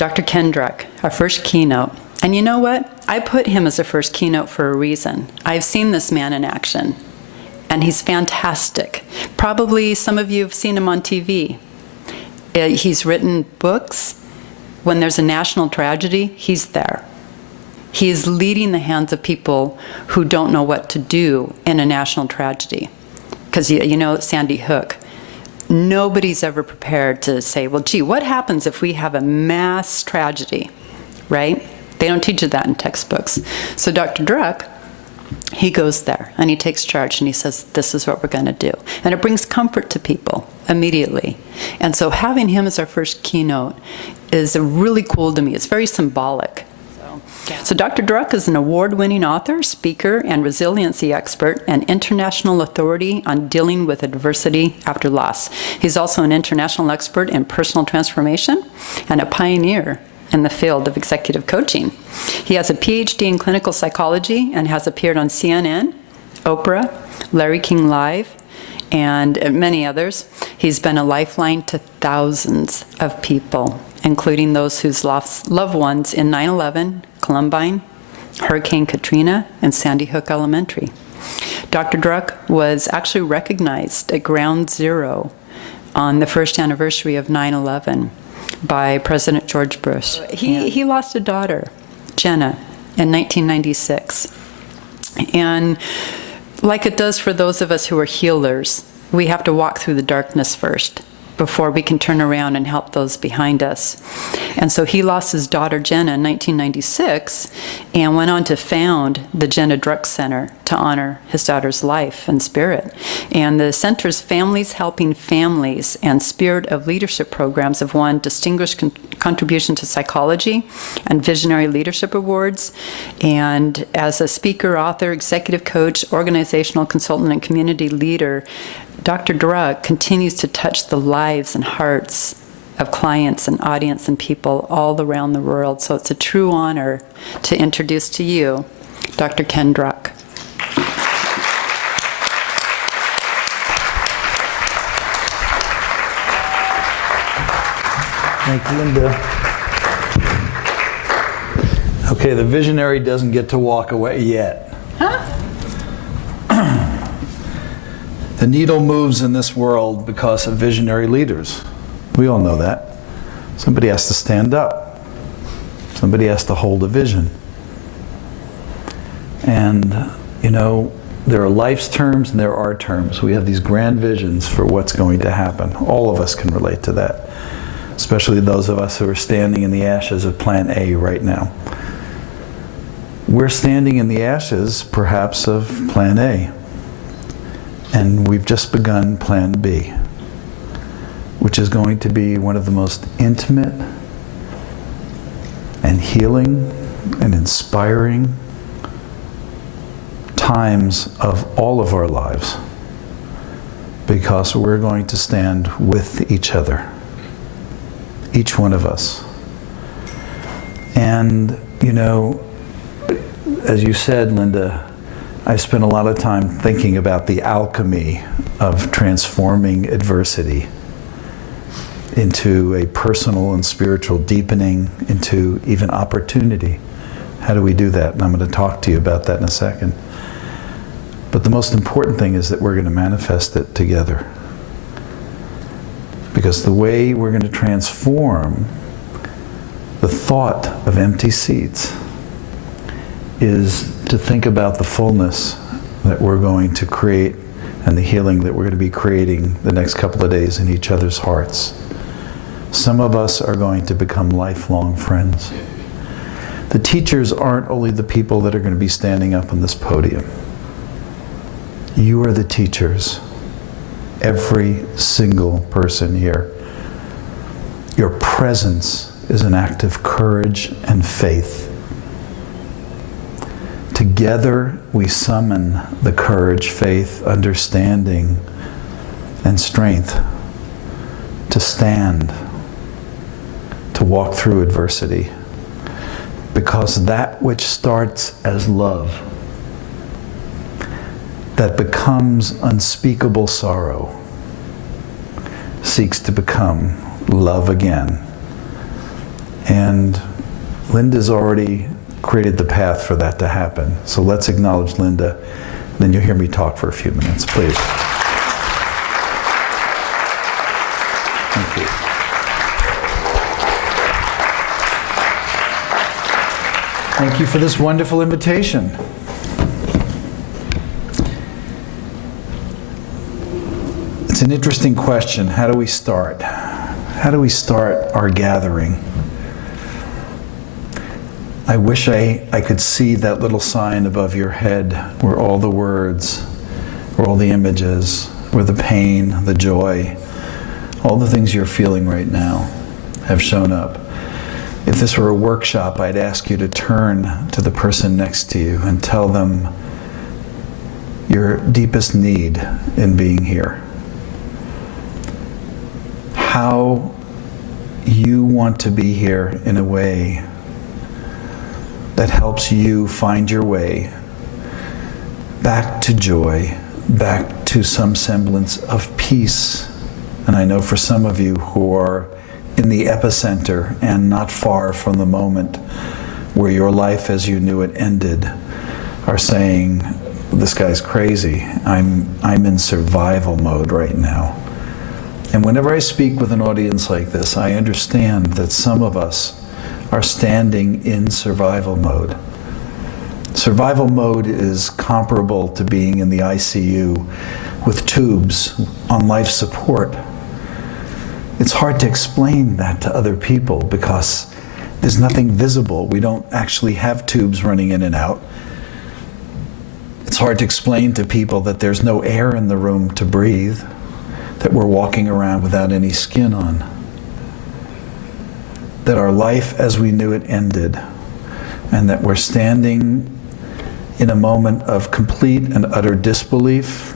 Dr. Ken Druck, our first keynote. And you know what? I put him as a first keynote for a reason. I've seen this man in action, and he's fantastic. Probably some of you have seen him on TV. He's written books. When there's a national tragedy, he's there. He is leading the hands of people who don't know what to do in a national tragedy. Because you know Sandy Hook. Nobody's ever prepared to say, well, gee, what happens if we have a mass tragedy, right? They don't teach you that in textbooks. So Dr. Druck, he goes there and he takes charge and he says, this is what we're going to do. And it brings comfort to people immediately. And so having him as our first keynote is really cool to me. It's very symbolic. So Dr. Druck is an award-winning author, speaker, and resiliency expert, and international authority on dealing with adversity after loss. He's also an international expert in personal transformation and a pioneer in the field of executive coaching. He has a PhD in clinical psychology and has appeared on CNN, Oprah, Larry King Live, and many others. He's been a lifeline to thousands of people, including those who's lost loved ones in 9/11, Columbine, Hurricane Katrina, and Sandy Hook Elementary. Dr. Druck was actually recognized at Ground Zero on the first anniversary of 9/11 by President George Bush. He lost a daughter, Jenna, in 1996. And like it does for those of us who are healers, we have to walk through the darkness first before we can turn around and help those behind us. And so he lost his daughter Jenna in 1996 and went on to found the Jenna Druck Center to honor his daughter's life and spirit. And the center's Families Helping Families and Spirit of Leadership programs have won Distinguished Contribution to Psychology and Visionary Leadership Awards. And as a speaker, author, executive coach, organizational consultant, and community leader, Dr. Druck continues to touch the lives and hearts of clients and audience and people all around the world. So it's a true honor to introduce to you Dr. Ken Druck. Thank you, Lynda. Okay, the visionary doesn't get to walk away yet. Huh? The needle moves in this world because of visionary leaders. We all know that. Somebody has to stand up. Somebody has to hold a vision. And, you know, there are life's terms and there are terms. We have these grand visions for what's going to happen. All of us can relate to that, especially those of us who are standing in the ashes of Plan A right now. We're standing in the ashes, perhaps, of Plan A. And we've just begun Plan B, which is going to be one of the most intimate and healing and inspiring times of all of our lives, because we're going to stand with each other, each one of us. And, you know, as you said, Lynda, I spent a lot of time thinking about the alchemy of transforming adversity into a personal and spiritual deepening, into even opportunity. How do we do that? And I'm going to talk to you about that in a second. But the most important thing is that we're going to manifest it together. Because the way we're going to transform the thought of empty seats is to think about the fullness that we're going to create and the healing that we're going to be creating the next couple of days in each other's hearts. Some of us are going to become lifelong friends. The teachers aren't only the people that are going to be standing up on this podium. You are the teachers. Every single person here. Your presence is an act of courage and faith. Together we summon the courage, faith, understanding, and strength to stand, to walk through adversity. Because that which starts as love, that becomes unspeakable sorrow, seeks to become love again. And Lynda's already created the path for that to happen. So let's acknowledge Lynda. Then you'll hear me talk for a few minutes, please. Thank you. Thank you for this wonderful invitation. It's an interesting question. How do we start? How do we start our gathering? I wish I could see that little sign above your head where all the words, where all the images, where the pain, the joy, all the things you're feeling right now have shown up. If this were a workshop, I'd ask you to turn to the person next to you and tell them your deepest need in being here. How you want to be here in a way that helps you find your way back to joy, back to some semblance of peace. And I know for some of you who are in the epicenter and not far from the moment where your life as you knew it ended, are saying, this guy's crazy. I'm in survival mode right now. And whenever I speak with an audience like this, I understand that some of us are standing in survival mode. Survival mode is comparable to being in the ICU with tubes on life support. It's hard to explain that to other people because there's nothing visible. We don't actually have tubes running in and out. It's hard to explain to people that there's no air in the room to breathe, that we're walking around without any skin on, that our life as we knew it ended, and that we're standing in a moment of complete and utter disbelief.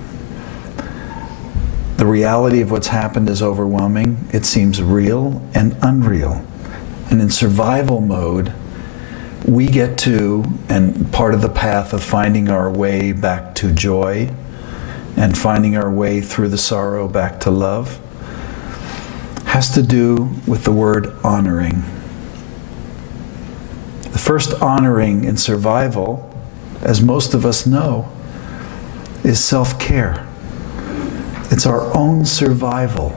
The reality of what's happened is overwhelming. It seems real and unreal. And in survival mode, we get to, and part of the path of finding our way back to joy and finding our way through the sorrow back to love, has to do with the word honoring. The first honoring in survival, as most of us know, is self-care. It's our own survival.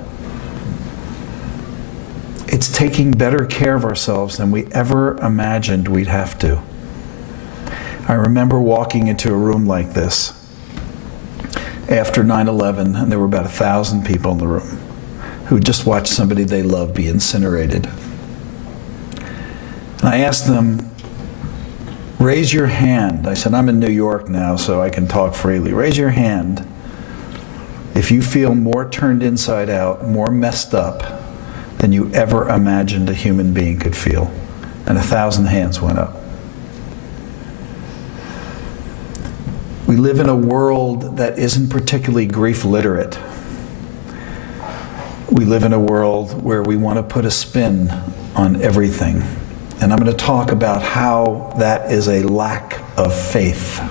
It's taking better care of ourselves than we ever imagined we'd have to. I remember walking into a room like this after 9/11, and there were about 1,000 people in the room who just watched somebody they loved be incinerated. And I asked them, raise your hand. I said, I'm in New York now, so I can talk freely. Raise your hand if you feel more turned inside out, more messed up than you ever imagined a human being could feel. And 1,000 hands went up. We live in a world that isn't particularly grief literate. We live in a world where we want to put a spin on everything. And I'm going to talk about how that is a lack of faith.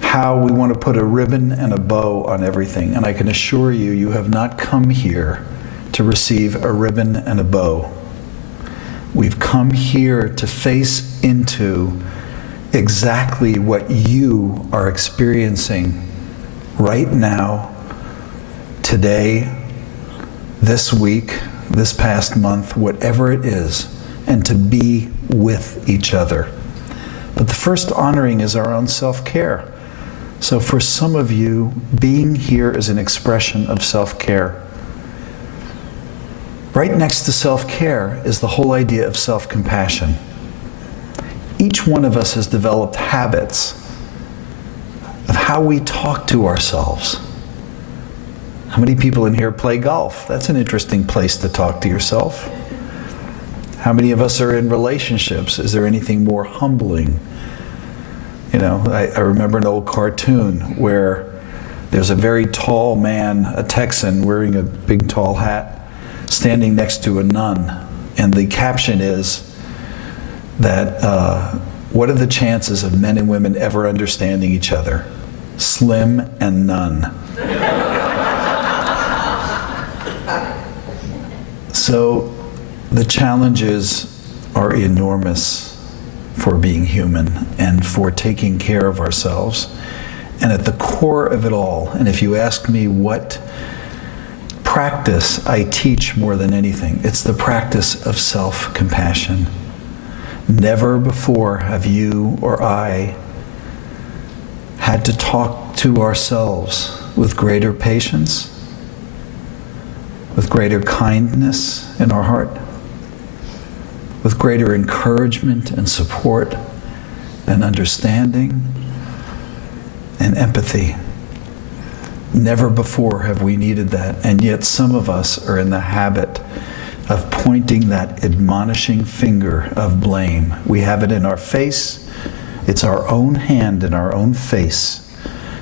How we want to put a ribbon and a bow on everything. And I can assure you, you have not come here to receive a ribbon and a bow. We've come here to face into exactly what you are experiencing right now, today, this week, this past month, whatever it is, and to be with each other. But the first honoring is our own self-care. So for some of you, being here is an expression of self-care. Right next to self-care is the whole idea of self-compassion. Each one of us has developed habits of how we talk to ourselves. How many people in here play golf? That's an interesting place to talk to yourself. How many of us are in relationships? Is there anything more humbling? You know, I remember an old cartoon where there's a very tall man, a Texan, wearing a big tall hat, standing next to a nun. And the caption is that, what are the chances of men and women ever understanding each other? Slim and none. So the challenges are enormous for being human and for taking care of ourselves. And at the core of it all, and if you ask me what practice I teach more than anything, it's the practice of self-compassion. Never before have you or I had to talk to ourselves with greater patience, with greater kindness in our heart, with greater encouragement and support and understanding and empathy. Never before have we needed that, and yet some of us are in the habit of pointing that admonishing finger of blame. We have it in our face. It's our own hand in our own face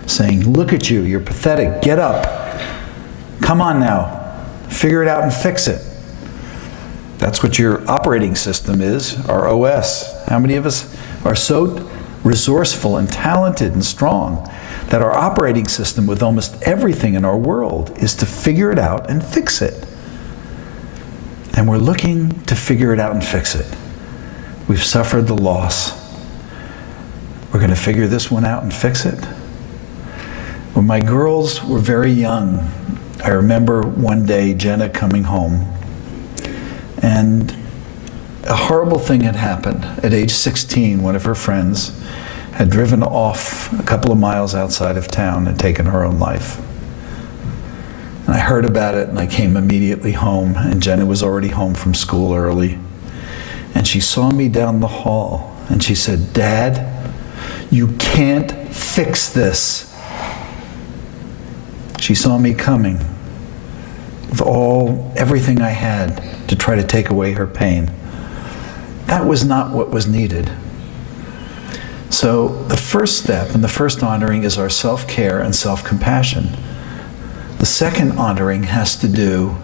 saying, look at you, you're pathetic, get up. Come on now, figure it out and fix it. That's what your operating system is, our OS. How many of us are so resourceful and talented and strong that our operating system with almost everything in our world is to figure it out and fix it? And we're looking to figure it out and fix it. We've suffered the loss. We're going to figure this one out and fix it. When my girls were very young, I remember one day Jenna coming home, and a horrible thing had happened. At age 16, one of her friends had driven off a couple of miles outside of town and taken her own life. And I heard about it, and I came immediately home, and Jenna was already home from school early. And she saw me down the hall, and she said, Dad, you can't fix this. She saw me coming with everything I had to try to take away her pain. That was not what was needed. So the first step and the first honoring is our self-care and self-compassion. The second honoring has to do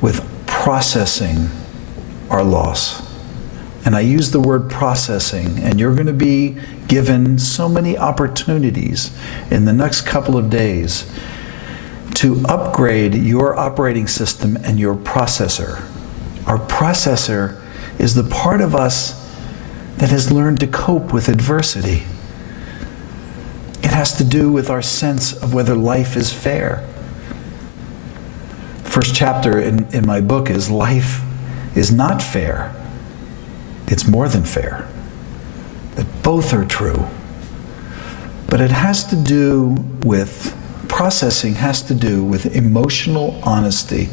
with processing our loss. And I use the word processing, and you're going to be given so many opportunities in the next couple of days to upgrade your operating system and your processor. Our processor is the part of us that has learned to cope with adversity. It has to do with our sense of whether life is fair. First chapter in my book is life is not fair. It's more than fair. That both are true. But it has to do with, processing has to do with emotional honesty.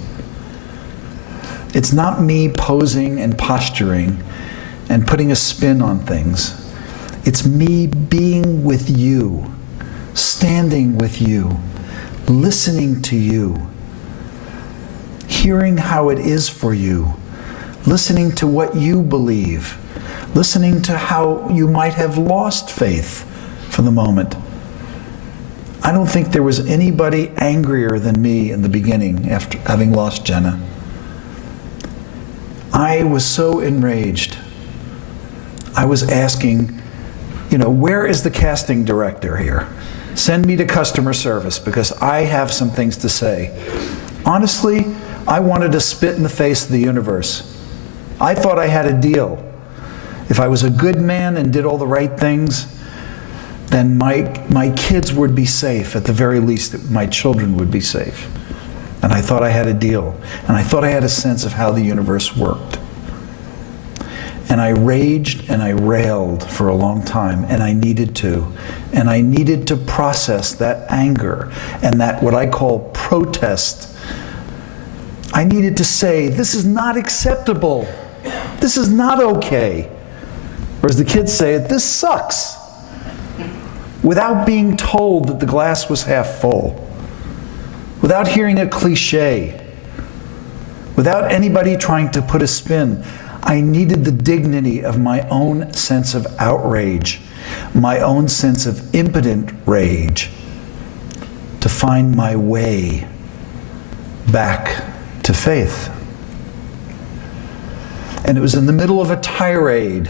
It's not me posing and posturing and putting a spin on things. It's me being with you, standing with you, listening to you, hearing how it is for you, listening to what you believe, listening to how you might have lost faith for the moment. I don't think there was anybody angrier than me in the beginning after having lost Jenna. I was so enraged. I was asking, where is the casting director here? Send me to customer service because I have some things to say. Honestly, I wanted to spit in the face of the universe. I thought I had a deal. If I was a good man and did all the right things, then my kids would be safe. At the very least, my children would be safe. And I thought I had a deal. And I thought I had a sense of how the universe worked. And I raged and I railed for a long time, and I needed to. And I needed to process that anger and that what I call protest. I needed to say, this is not acceptable. This is not okay. Or as the kids say it, this sucks. Without being told that the glass was half full. Without hearing a cliche. Without anybody trying to put a spin. I needed the dignity of my own sense of outrage, my own sense of impotent rage, to find my way back to faith. And it was in the middle of a tirade,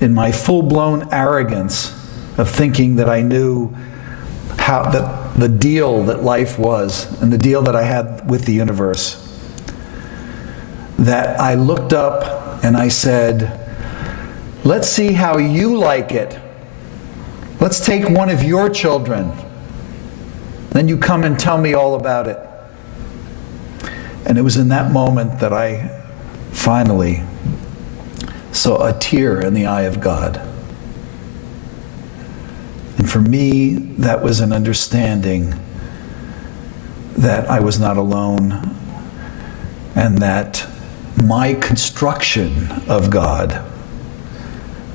in my full-blown arrogance of thinking that I knew how that the deal that life was and the deal that I had with the universe, that I looked up and I said, let's see how you like it. Let's take one of your children. Then you come and tell me all about it. And it was in that moment that I finally saw a tear in the eye of God. And for me, that was an understanding that I was not alone, and that my construction of God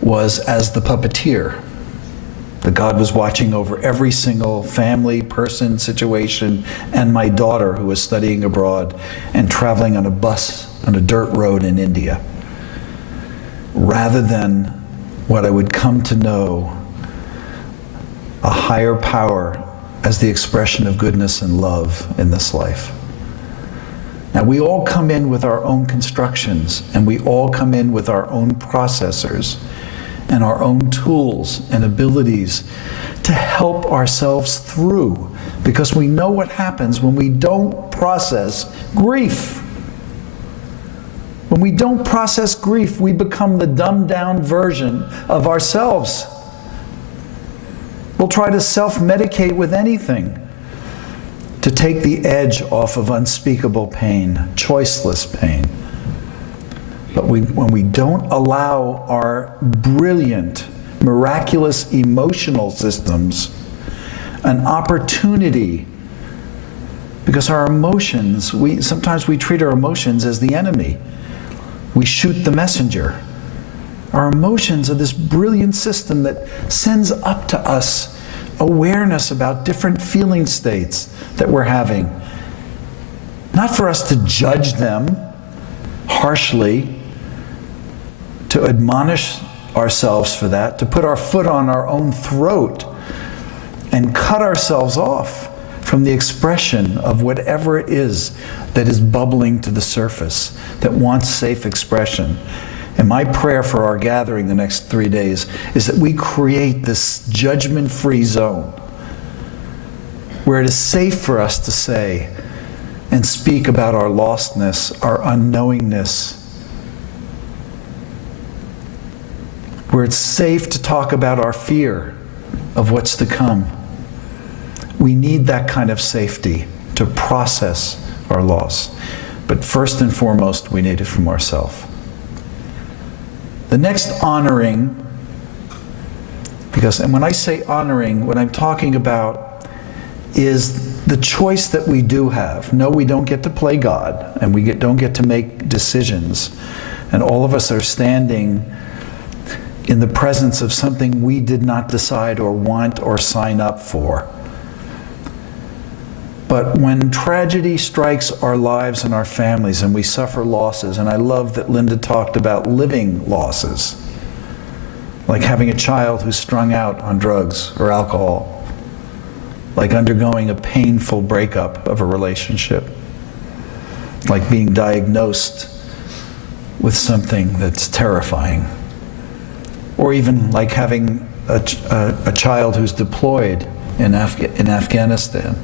was as the puppeteer. That God was watching over every single family, person, situation, and my daughter who was studying abroad and traveling on a bus on a dirt road in India, rather than what I would come to know, a higher power as the expression of goodness and love in this life. Now, we all come in with our own constructions, and we all come in with our own processors and our own tools and abilities to help ourselves through, because we know what happens when we don't process grief. When we don't process grief, we become the dumbed-down version of ourselves. We'll try to self-medicate with anything to take the edge off of unspeakable pain, choiceless pain. But when we don't allow our brilliant, miraculous emotional systems an opportunity, because our emotions, sometimes we treat our emotions as the enemy. We shoot the messenger. Our emotions are this brilliant system that sends up to us awareness about different feeling states that we're having. Not for us to judge them harshly, to admonish ourselves for that, to put our foot on our own throat and cut ourselves off from the expression of whatever it is that is bubbling to the surface, that wants safe expression. And my prayer for our gathering the next 3 days is that we create this judgment-free zone where it is safe for us to say and speak about our lostness, our unknowingness, where it's safe to talk about our fear of what's to come. We need that kind of safety to process our loss. But first and foremost, we need it from ourselves. The next honoring, and when I say honoring, what I'm talking about is the choice that we do have. No, we don't get to play God, and we don't get to make decisions. And all of us are standing in the presence of something we did not decide or want or sign up for. But when tragedy strikes our lives and our families and we suffer losses, and I love that Lynda talked about living losses, like having a child who's strung out on drugs or alcohol, like undergoing a painful breakup of a relationship, like being diagnosed with something that's terrifying, or even like having a child who's deployed in Afghanistan,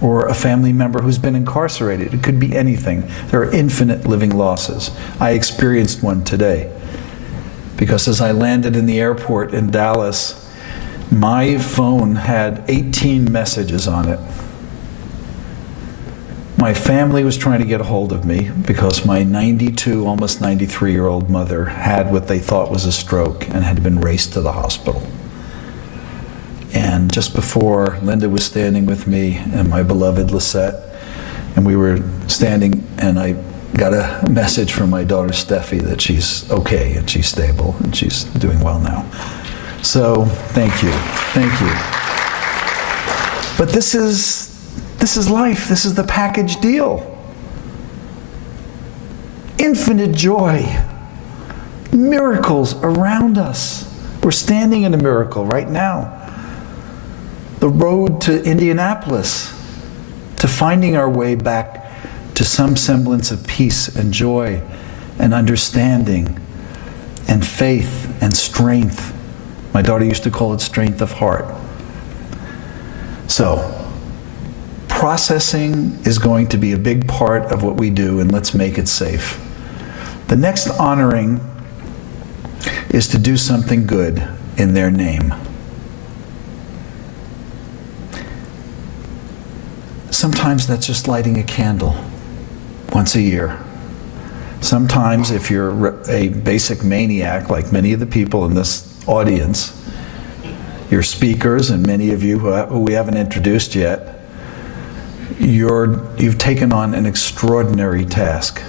or a family member who's been incarcerated. It could be anything. There are infinite living losses. I experienced one today, because as I landed in the airport in Dallas, my phone had 18 messages on it. My family was trying to get a hold of me because my 92, almost 93-year-old mother had what they thought was a stroke and had been raced to the hospital. And just before, Lynda was standing with me and my beloved Lisette, and we were standing, and I got a message from my daughter Steffi that she's okay and she's stable and she's doing well now. So thank you. But this is life. This is the package deal. Infinite joy, miracles around us. We're standing in a miracle right now. The road to Indianapolis, to finding our way back to some semblance of peace and joy and understanding and faith and strength. My daughter used to call it strength of heart. So, processing is going to be a big part of what we do, and let's make it safe. The next honoring is to do something good in their name. Sometimes that's just lighting a candle once a year. Sometimes, if you're a basic maniac, like many of the people in this audience, your speakers and many of you who we haven't introduced yet, you've taken on an extraordinary task.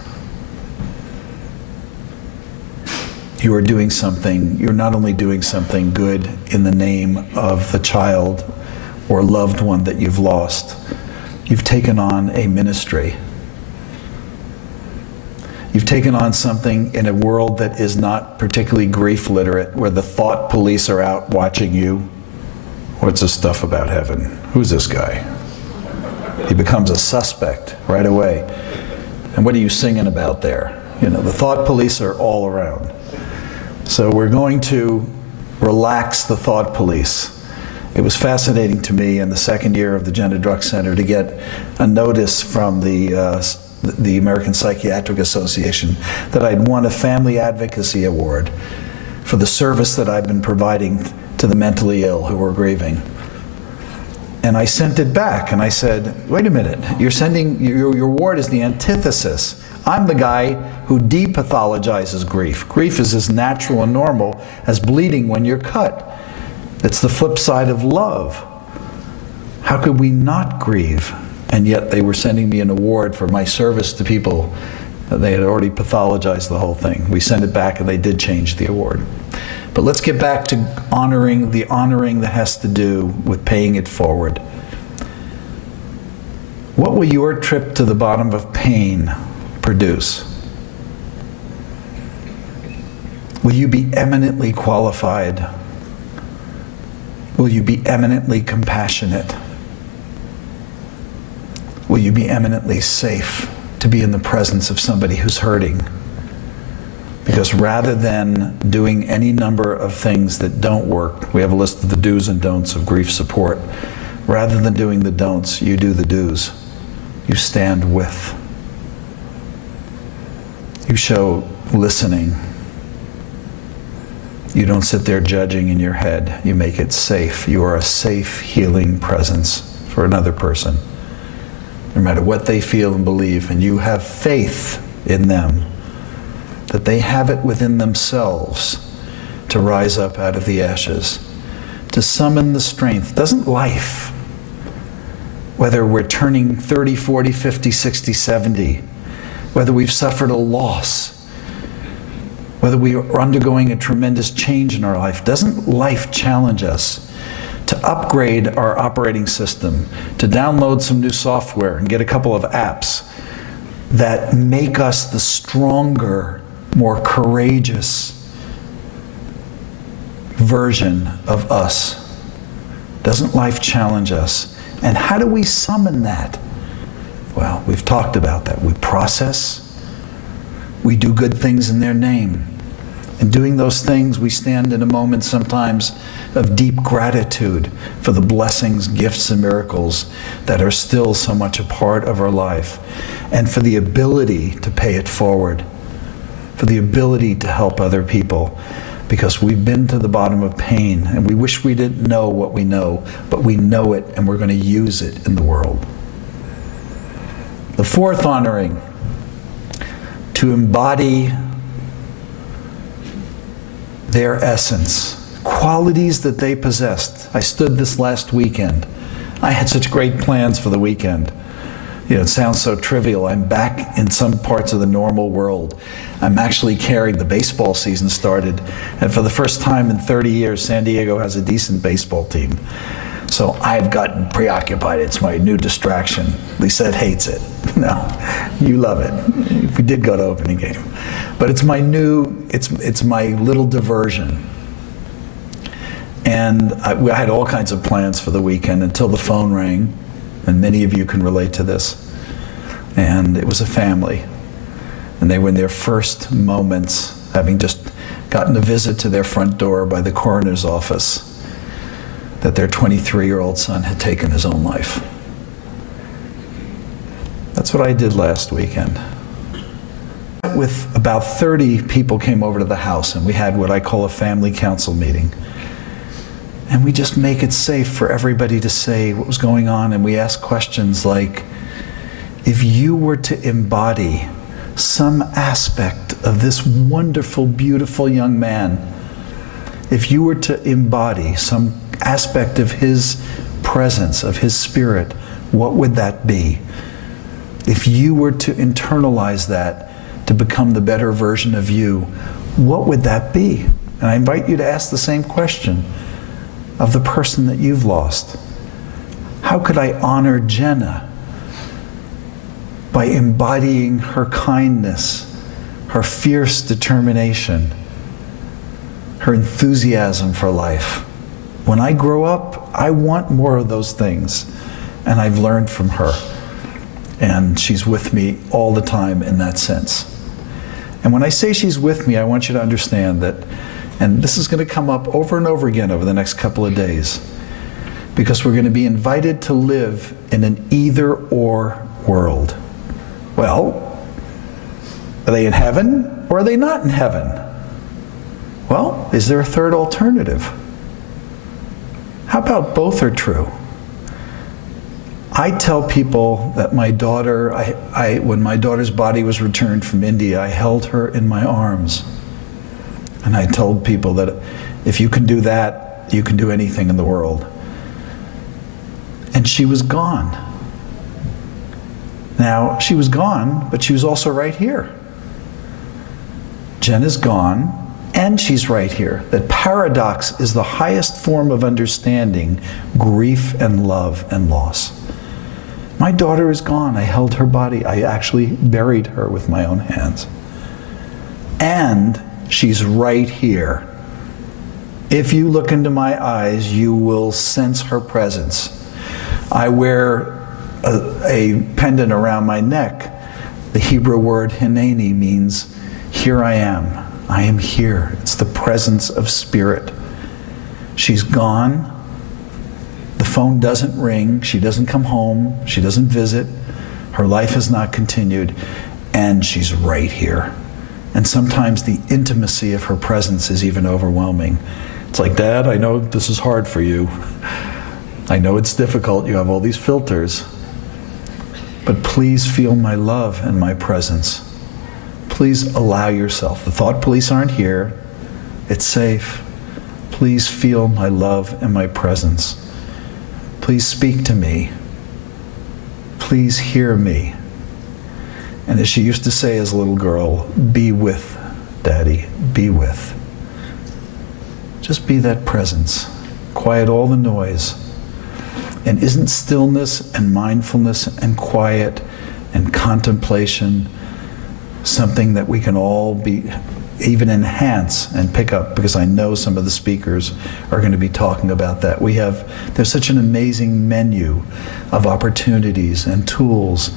You are doing something, you're not only doing something good in the name of the child or loved one that you've lost, you've taken on a ministry. You've taken on something in a world that is not particularly grief literate, where the thought police are out watching you. What's this stuff about heaven? Who's this guy? He becomes a suspect right away. And what are you singing about there? You know, the thought police are all around. So we're going to relax the thought police. It was fascinating to me in the second year of the Druck Center to get a notice from the American Psychiatric Association that I'd won a Family Advocacy Award for the service that I've been providing to the mentally ill who were grieving. And I sent it back and I said, wait a minute, you're sending, your award is the antithesis. I'm the guy who depathologizes grief. Grief is as natural and normal as bleeding when you're cut. It's the flip side of love. How could we not grieve? And yet they were sending me an award for my service to people. They had already pathologized the whole thing. We sent it back and they did change the award. But let's get back to honoring that has to do with paying it forward. What will your trip to the bottom of pain produce? Will you be eminently qualified? Will you be eminently compassionate? Will you be eminently safe to be in the presence of somebody who's hurting? Because rather than doing any number of things that don't work, we have a list of the do's and don'ts of grief support. Rather than doing the don'ts, you do the do's. You stand with. You show listening. You don't sit there judging in your head. You make it safe. You are a safe, healing presence for another person. No matter what they feel and believe, and you have faith in them, that they have it within themselves to rise up out of the ashes, to summon the strength. Doesn't life, whether we're turning 30, 40, 50, 60, 70, whether we've suffered a loss, whether we are undergoing a tremendous change in our life, doesn't life challenge us to upgrade our operating system, to download some new software and get a couple of apps that make us the stronger, more courageous version of us? Doesn't life challenge us? And how do we summon that? Well, we've talked about that. We process. We do good things in their name. And doing those things, we stand in a moment sometimes of deep gratitude for the blessings, gifts, and miracles that are still so much a part of our life, and for the ability to pay it forward, for the ability to help other people, because we've been to the bottom of pain and we wish we didn't know what we know, but we know it and we're going to use it in the world. The fourth honoring, to embody their essence, qualities that they possessed. I stood this last weekend. I had such great plans for the weekend. You know, it sounds so trivial. I'm back in some parts of the normal world. I'm actually carrying, the baseball season started, and for the first time in 30 years, San Diego has a decent baseball team. So I've gotten preoccupied. It's my new distraction. Lisette hates it. No, you love it. We did go to opening game. But it's my new, it's my little diversion. And I had all kinds of plans for the weekend until the phone rang, and many of you can relate to this. And it was a family. And they were in their first moments, having just gotten a visit to their front door by the coroner's office, that their 23-year-old son had taken his own life. That's what I did last weekend. With about 30 people came over to the house, and we had what I call a family council meeting. And we just make it safe for everybody to say what was going on, and we ask questions like, if you were to embody some aspect of this wonderful, beautiful young man, if you were to embody some aspect of his presence, of his spirit, what would that be? If you were to internalize that to become the better version of you, what would that be? And I invite you to ask the same question of the person that you've lost. How could I honor Jenna by embodying her kindness, her fierce determination, her enthusiasm for life? When I grow up, I want more of those things, and I've learned from her. And she's with me all the time in that sense. And when I say she's with me, I want you to understand that, and this is going to come up over and over again over the next couple of days, because we're going to be invited to live in an either-or world. Well, are they in heaven or are they not in heaven? Well, is there a third alternative? How about both are true? I tell people that my daughter, when my daughter's body was returned from India, I held her in my arms. And I told people that if you can do that, you can do anything in the world. And she was gone. Now, she was gone, but she was also right here. Jen is gone, and she's right here. That paradox is the highest form of understanding grief and love and loss. My daughter is gone. I held her body. I actually buried her with my own hands. And she's right here. If you look into my eyes, you will sense her presence. I wear a pendant around my neck. The Hebrew word hineni means, here I am. I am here. It's the presence of spirit. She's gone. The phone doesn't ring. She doesn't come home. She doesn't visit. Her life has not continued. And she's right here. And sometimes the intimacy of her presence is even overwhelming. It's like, Dad, I know this is hard for you. I know it's difficult. You have all these filters. But please feel my love and my presence. Please allow yourself. The thought police aren't here. It's safe. Please feel my love and my presence. Please speak to me. Please hear me. And as she used to say as a little girl, be with, Daddy, be with. Just be that presence. Quiet all the noise. And isn't stillness and mindfulness and quiet and contemplation something that we can all be, even enhance and pick up? Because I know some of the speakers are going to be talking about that. There's such an amazing menu of opportunities and tools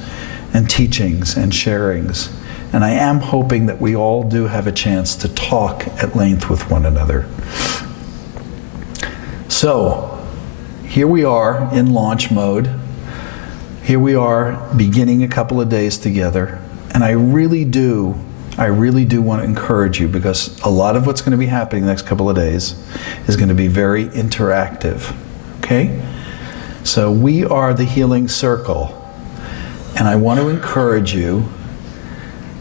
and teachings and sharings. And I am hoping that we all do have a chance to talk at length with one another. So, here we are in launch mode. Here we are beginning a couple of days together. And I really do want to encourage you, because a lot of what's going to be happening the next couple of days is going to be very interactive. Okay? So we are the Healing Circle. And I want to encourage you,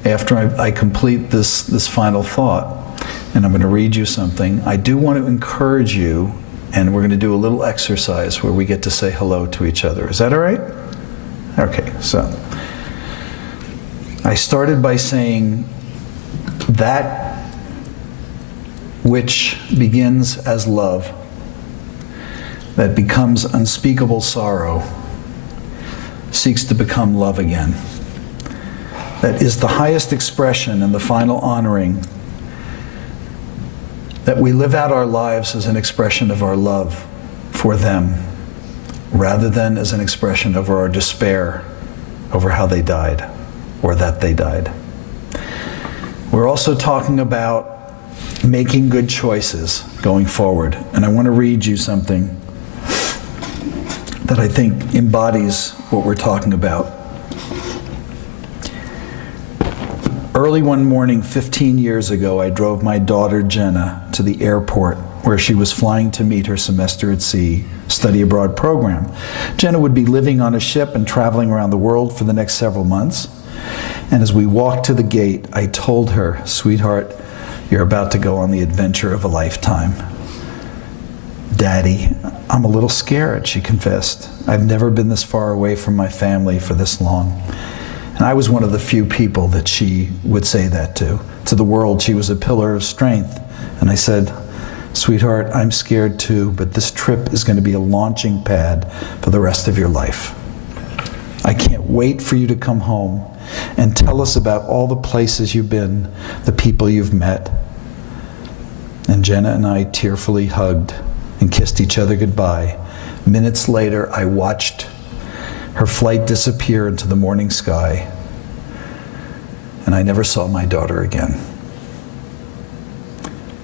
after I complete this final thought, and I'm going to read you something, I do want to encourage you, and we're going to do a little exercise where we get to say hello to each other. Is that all right? Okay, so I started by saying that which begins as love, that becomes unspeakable sorrow, seeks to become love again. That is the highest expression and the final honoring. That we live out our lives as an expression of our love for them, rather than as an expression of our despair over how they died, or that they died. We're also talking about making good choices going forward. And I want to read you something that I think embodies what we're talking about. Early one morning 15 years ago, I drove my daughter Jenna to the airport where she was flying to meet her semester at sea study abroad program. Jenna would be living on a ship and traveling around the world for the next several months. And as we walked to the gate, I told her, "Sweetheart, you're about to go on the adventure of a lifetime." "Daddy, I'm a little scared," she confessed. "I've never been this far away from my family for this long." And I was one of the few people that she would say that to. To the world, she was a pillar of strength. And I said, "Sweetheart, I'm scared too, but this trip is going to be a launching pad for the rest of your life. I can't wait for you to come home and tell us about all the places you've been, the people you've met." And Jenna and I tearfully hugged and kissed each other goodbye. Minutes later, I watched her flight disappear into the morning sky, and I never saw my daughter again.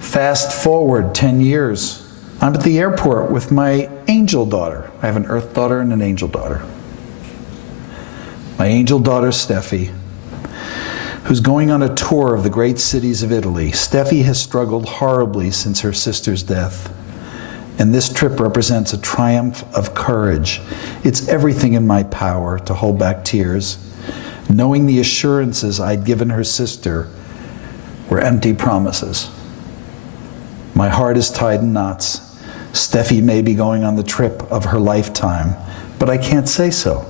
Fast forward 10 years, I'm at the airport with my angel daughter. I have an earth daughter and an angel daughter. My angel daughter, Steffi, who's going on a tour of the great cities of Italy. Steffi has struggled horribly since her sister's death. And this trip represents a triumph of courage. It's everything in my power to hold back tears, knowing the assurances I'd given her sister were empty promises. My heart is tied in knots. Steffi may be going on the trip of her lifetime, but I can't say so.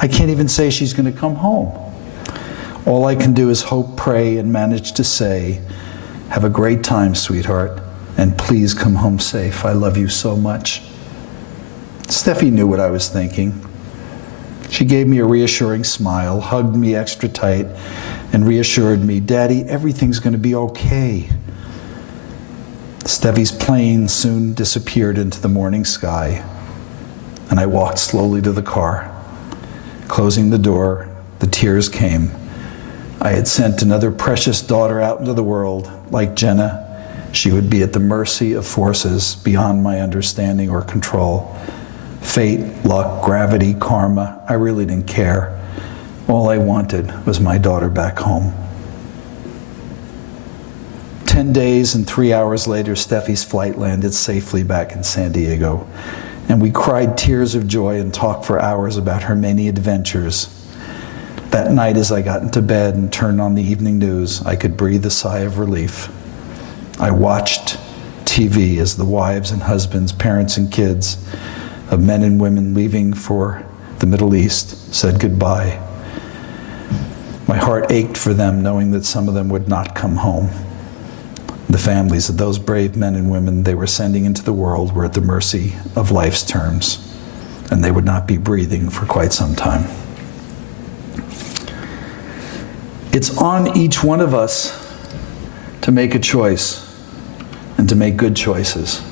I can't even say she's going to come home. All I can do is hope, pray, and manage to say, "Have a great time, sweetheart. And please come home safe. I love you so much." Steffi knew what I was thinking. She gave me a reassuring smile, hugged me extra tight, and reassured me, "Daddy, everything's going to be okay." Steffi's plane soon disappeared into the morning sky, and I walked slowly to the car. Closing the door, the tears came. I had sent another precious daughter out into the world. Like Jenna, she would be at the mercy of forces beyond my understanding or control. Fate, luck, gravity, karma, I really didn't care. All I wanted was my daughter back home. 10 days and 3 hours later, Steffi's flight landed safely back in San Diego, and we cried tears of joy and talked for hours about her many adventures. That night, as I got into bed and turned on the evening news, I could breathe a sigh of relief. I watched TV as the wives and husbands, parents and kids of men and women leaving for the Middle East said goodbye. My heart ached for them, knowing that some of them would not come home. The families of those brave men and women they were sending into the world were at the mercy of life's terms, and they would not be breathing for quite some time. It's on each one of us to make a choice and to make good choices.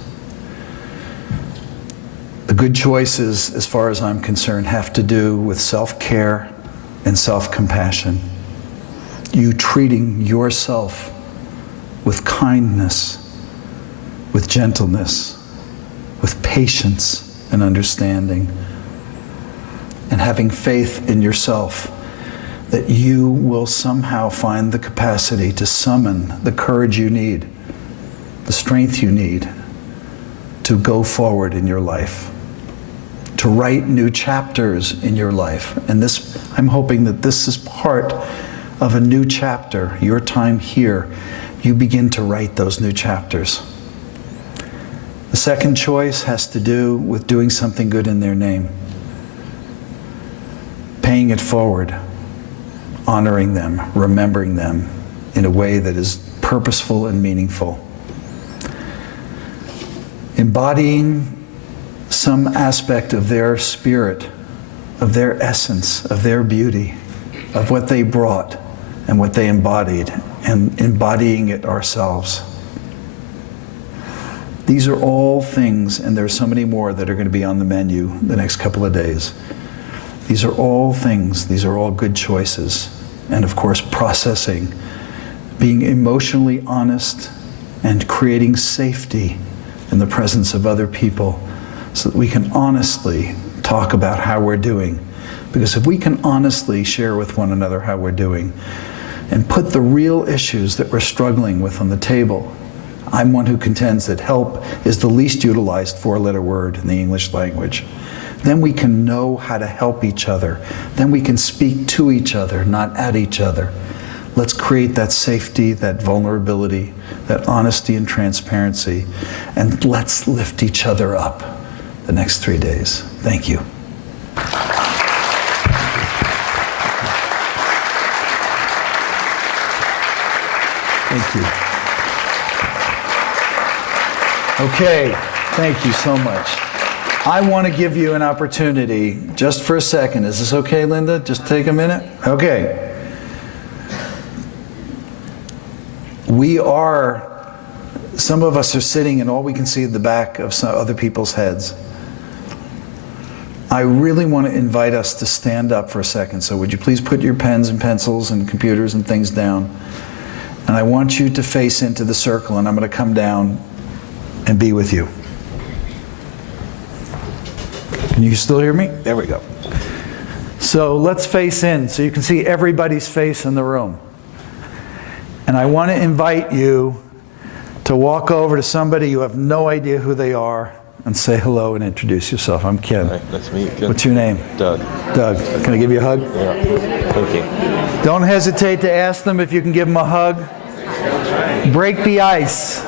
The good choices, as far as I'm concerned, have to do with self-care and self-compassion. You treating yourself with kindness, with gentleness, with patience and understanding, and having faith in yourself that you will somehow find the capacity to summon the courage you need, the strength you need to go forward in your life, to write new chapters in your life. And this, I'm hoping that this is part of a new chapter. Your time here, you begin to write those new chapters. The second choice has to do with doing something good in their name, paying it forward, honoring them, remembering them in a way that is purposeful and meaningful. Embodying some aspect of their spirit, of their essence, of their beauty, of what they brought and what they embodied, and embodying it ourselves. These are all things, and there's so many more that are going to be on the menu the next couple of days. These are all things, these are all good choices. And of course, processing, being emotionally honest, and creating safety in the presence of other people so that we can honestly talk about how we're doing. Because if we can honestly share with one another how we're doing, and put the real issues that we're struggling with on the table. I'm one who contends that help is the least utilized four-letter word in the English language. Then we can know how to help each other. Then we can speak to each other, not at each other. Let's create that safety, that vulnerability, that honesty and transparency, and let's lift each other up the next 3 days. Thank you. Thank you. Okay, thank you so much. I want to give you an opportunity just for a second. Is this okay, Lynda? Just take a minute? Okay. Some of us are sitting and all we can see is the back of some other people's heads. I really want to invite us to stand up for a second. So would you please put your pens and pencils and computers and things down? And I want you to face into the circle, and I'm going to come down and be with you. Can you still hear me? There we go. So let's face in so you can see everybody's face in the room. And I want to invite you to walk over to somebody you have no idea who they are and say hello and introduce yourself. I'm Ken. Hi, nice to meet you, Ken. What's your name? Doug. Doug. Can I give you a hug? Yeah. Thank you. Don't hesitate to ask them if you can give them a hug. Break the ice.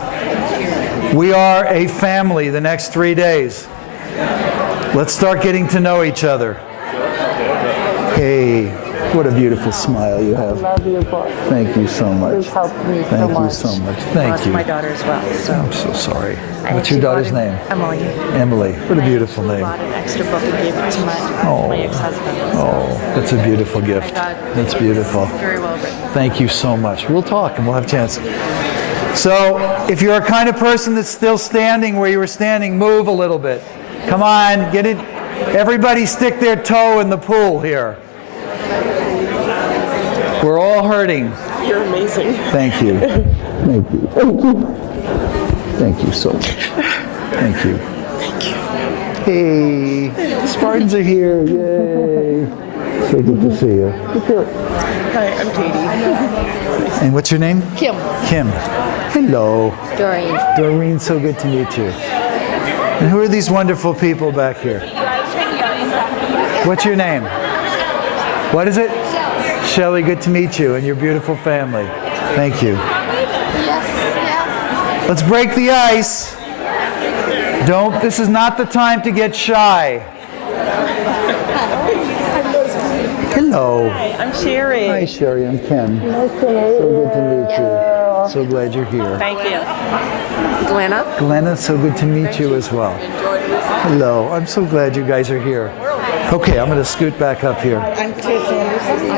We are a family the next 3 days. Let's start getting to know each other. Hey, what a beautiful smile you have. I love your book. Thank you so much. You've helped me so Thank you much. so much. Well, Thank it's you. my daughter as well. So I'm so sorry. I What's your actually daughter's bought name? Emily. Emily. What a beautiful I name. bought an extra book and gave it to my ex-husband. Oh, that's a beautiful gift. That's beautiful. Very well written. Thank you so much. We'll talk and we'll have a chance. So, if you're a kind of person that's still standing where you were standing, move a little bit. Come on, get it. Everybody stick their toe in the pool here. We're all hurting. You're amazing. Thank you. Thank you. Thank you. Thank you so much. Thank you. Thank you. Hey, the Spartans are here. Yay. So good to see you. Hi, I'm Katie. And what's your name? Kim. Kim. Hello. Doreen. Doreen, so good to meet you. And who are these wonderful people back here? What's your name? What is it? Shelley, good to meet you and your beautiful family. Thank you. Let's break the ice. This is not the time to get shy. Hello. Hi, I'm Sherry. Hi, Sherry. I'm Ken. So good to meet you. So glad you're here. Thank you. Glenna. Glenna, so good to meet you as well. Hello. I'm so glad you guys are here. Okay, I'm going to scoot back up here. I'm Tiff Anderson.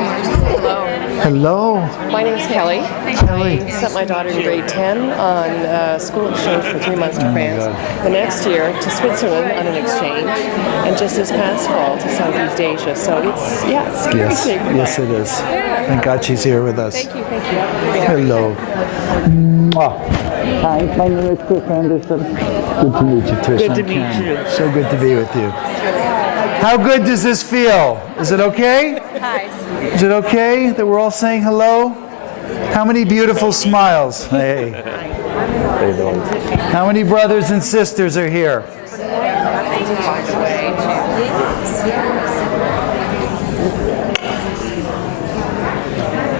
Hello. My name's Kelly. Kelly. I sent my daughter in grade 10 on school exchange for 3 months to France. The next year to Switzerland on an exchange. And just this past fall to Southeast Asia. So it's Yes, yes it is. Thank God she's here with us. Thank you. Hello. Mwah. Hi, my name is Tiff Anderson. Good to meet you, Tish. Good to I'm meet Ken. you. So good to be with you. How good does this feel? Is it okay? Hi. Is it okay that we're all saying hello? How many beautiful smiles? Hey. How many brothers and sisters are here?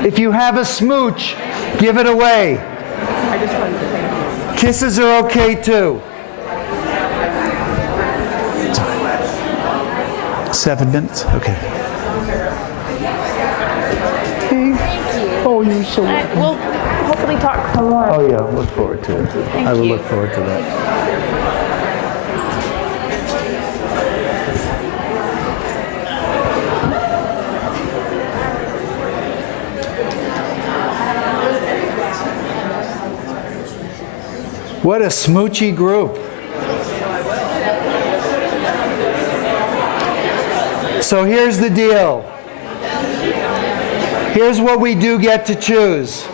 If you have a smooch, give it away. Kisses are okay too. 7 minutes? Okay. Oh, you're so welcome. We'll hopefully talk some more. Oh yeah, look forward to it. I will look forward to that. What a smoochy group. So here's the deal. Here's what we do get to choose.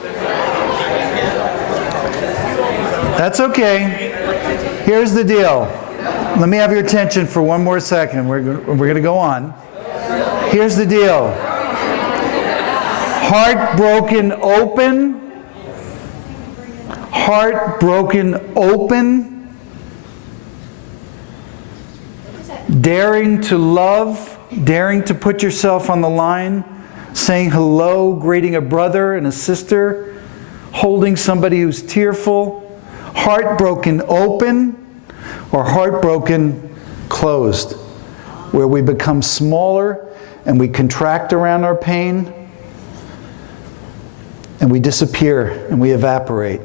That's okay. Here's the deal. Let me have your attention for one more second. We're going to go on. Here's the deal. Heart broken open. Heart broken open. Daring to love, daring to put yourself on the line, saying hello, greeting a brother and a sister, holding somebody who's tearful. Heart broken open, or heart broken closed, where we become smaller and we contract around our pain and we disappear and we evaporate.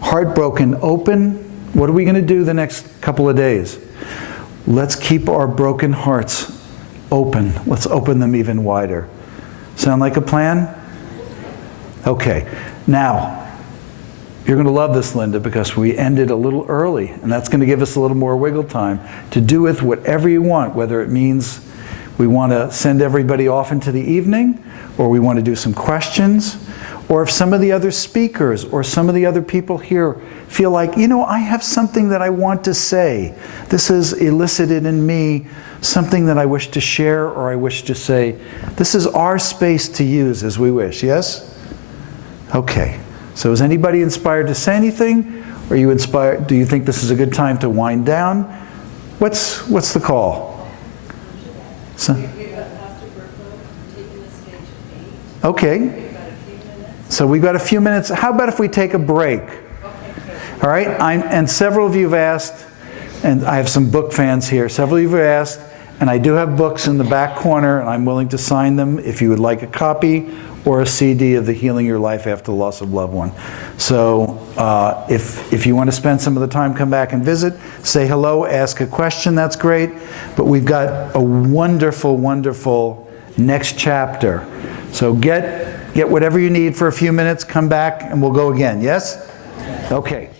Heart broken open. What are we going to do the next couple of days? Let's keep our broken hearts open. Let's open them even wider. Sound like a plan? Okay. Now, you're going to love this, Lynda, because we ended a little early, and that's going to give us a little more wiggle time to do with whatever you want, whether it means we want to send everybody off into the evening, or we want to do some questions, or if some of the other speakers or some of the other people here feel like, you know, I have something that I want to say. This has elicited in me something that I wish to share or I wish to say. This is our space to use as we wish, yes? Okay. So is anybody inspired to say anything? Are you inspired? Do you think this is a good time to wind down? What's the call? So, okay. So we've got a few minutes. How about if we take a break? All right. And several of you have asked, and I have some book fans here. Several of you have asked, and I do have books in the back corner, and I'm willing to sign them if you would like a copy or a CD of the Healing Your Life After the Loss of a Loved One. So if you want to spend some of the time, come back and visit, say hello, ask a question, that's great. But we've got a wonderful, wonderful next chapter. So get whatever you need for a few minutes, come back, and we'll go again, yes? Okay.